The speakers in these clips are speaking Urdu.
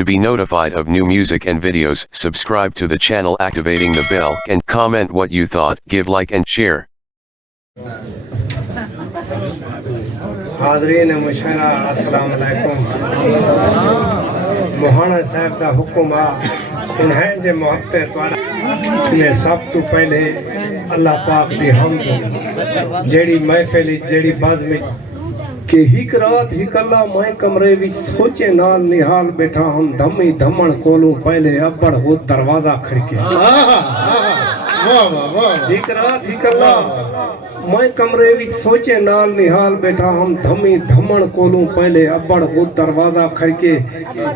To be notified of new music and videos, subscribe to the channel activating the bell and comment what you thought, give like and share. حاضرین مشاہرہ السلام علیکم موہانا صاحب کا حکم انہیں جو محبت میں سب تو پہلے اللہ پاک دی حمد جیڑی محفل جیڑی باز میں کہ ہک رات ہک اللہ میں کمرے وچ سوچے نال نحال بیٹھا ہم دھمی دھمن کولوں پہلے ابڑ ہو دروازہ کھڑکے ہک رات ہک اللہ میں کمرے وچ سوچے نال نحال بیٹھا ہم دھمی دھمن کولوں پہلے ابڑ ہو دروازہ کھڑکے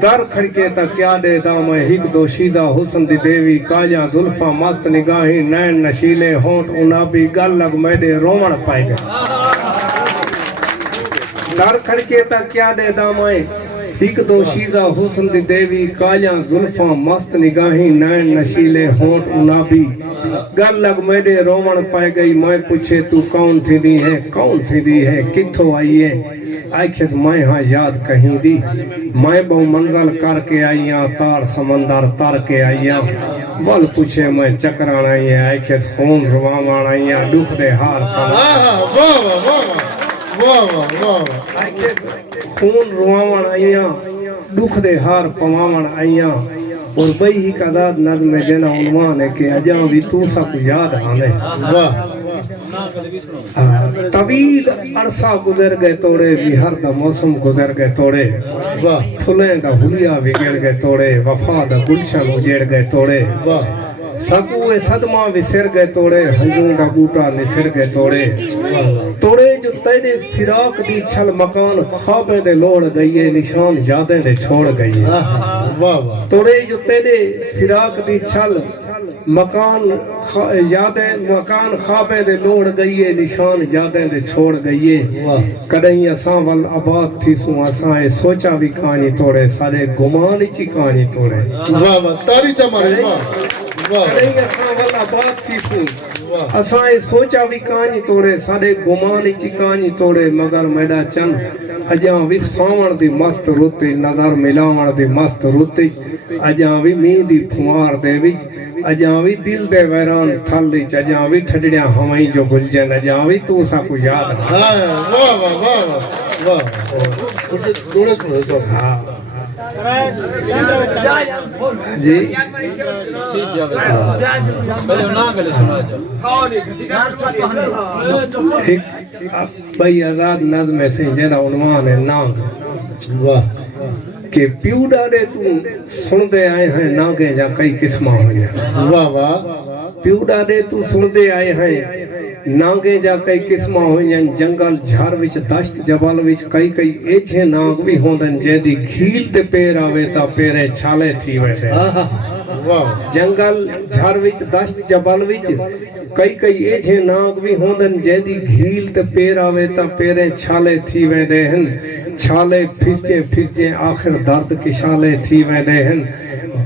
در کھڑکے تا کیا دے دا میں ہک دو شیزہ حسن دی دیوی کالیاں زلفاں مست نگاہیں نین نشیلے ہونٹ انابی گل لگ میڈے رومن پائے گئے در کھڑکے تا کیا دے دامائیں ایک دو شیزہ حسن دی دیوی کالیاں زلفاں مست نگاہیں نین نشیلے ہونٹ انابی گل لگ میڈے رومن پائے گئی میں پوچھے تو کون تھی دی ہے کتھو آئی ہے آئیکھت میں ہاں یاد کہیں دی میں بہو منزل کر کے آئیاں تار سمندر تر کے آئیاں ول پوچھے میں چکران آئیاں آئیکھت خون روامان آئیاں دکھ دے ہار خون روامان آئیاں دکھ دے ہار پوامان آئیاں اور بھئی ہی قداد نظم جنہ عنوان ہے کہ اجاں بھی تو سب یاد آنے طویل عرصہ گزر گئے توڑے بہار دا موسم گزر گئے توڑے پھلیں دا حلیہ بگڑ گئے توڑے وفا دا گلشن اجڑ گئے توڑے سکوے صدمہ وسر گئے توڑے ہنجوں دا بوٹا نسر گئے توڑے جو تیرے فراق دی چھل مکان خوابیں دے لوڑ گئیے نشان یادیں دے چھوڑ گئیے توڑے جو تیرے فراق دی چھل مکان خوابیں دے لوڑ گئیے نشان یادیں دے چھوڑ گئیے کڑیں اساں وال آباد تھی سوں اساں سوچا بھی کہانی توڑے سارے گمان چی کہانی توڑے تاری چمارے کڑیں اساں وال آباد تھی سوں اساں سوچا بھی کہانی توڑے سارے گمان چی کہانی توڑے مگر میڈا چند اجاں بھی ساون دی مست روتی نظر ملاون دی مست روتی اجاں بھی می دی پھوار دے وچ اجاں بھی دل دے ویران تھل وچ اجاں بھی ٹھڈڑیاں ہوائیں جو گلجن اجاں بھی تو سا کو یاد جی بھئی آزاد نظم سے جیدہ عنوان ہے نانگ کہ پیو ڈاڑے تو سن دے آئے ہیں نانگے جا کئی قسمہ ہوئے پیو ڈاڑے تو سن دے آئے ہیں نانگے جا کئی قسمہ ہوئے جنگل جھار وچ دشت جبال وچ کئی ایچھے نانگ بھی ہوندن جیدی گھیل تے پیر آوے تا پیرے چھالے تھی ویسے جنگل جھار وچ دشت جبال وچ کئی ایچھے نانگ بھی ہوندن جیدی گھیل تے پیر آوے تا پیرے چھالے تھی ویندے ہیں چھالے پھسجے آخر درد کی شالے تھی ویندے ہیں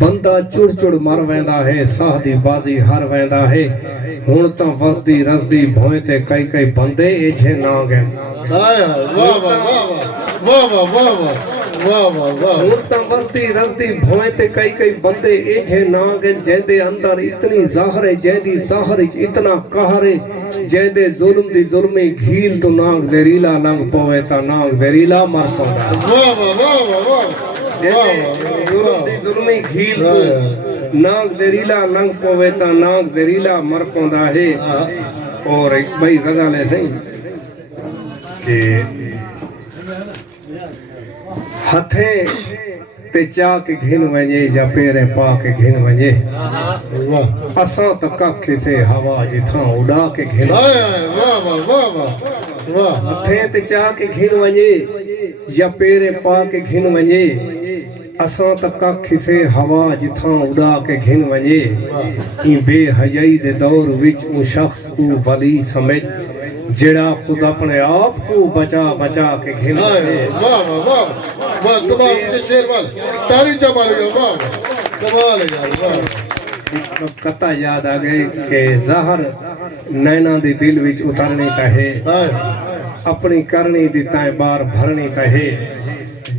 بندہ چڑ مر ویندا ہے ساہ دی بازی ہر ویندا ہے ہون تا وزدی رزدی بھوئیں تے کئی بندے ایچھے نانگ ہیں ہون تا وزدی رزدی بھوئیں تے کئی بندے ایچھے نانگ ہیں جیندے اندر اتنی ظاہر ہے جیندی ظاہر اتنا قہر ہے جیندے ظلم دی ظلمی گھیل تو نانگ زہریلا لنگ پوے تا نانگ زہریلا مر پوندا جیندے ظلم دی ظلمی گھیل تو نانگ زہریلا لنگ پوے تا نانگ زہریلا مر پوندا ہے اور ایک بھائی غزل ہے سہی کہ ہتھیں تے چاہ کے گھن ونجے یا پیرے پا کے گھن ونجے اساں تک ککھ سے ہوا جتھاں اڑا کے گھن ہتھیں تے چاہ کے گھن ونجے یا پیرے پا کے گھن ونجے اساں تک ککھ سے ہوا جتھاں اڑا کے گھن ونجے این بے حیائی دے دور وچ اون شخص کو ولی سمجھ جڑا خود اپنے آپ کو بچا کے گھن ونجے قطع یاد آگئے کہ ظاہر نینا دی دل وچ اترنی تہے اپنی کرنی دی تائیں بار بھرنی تہے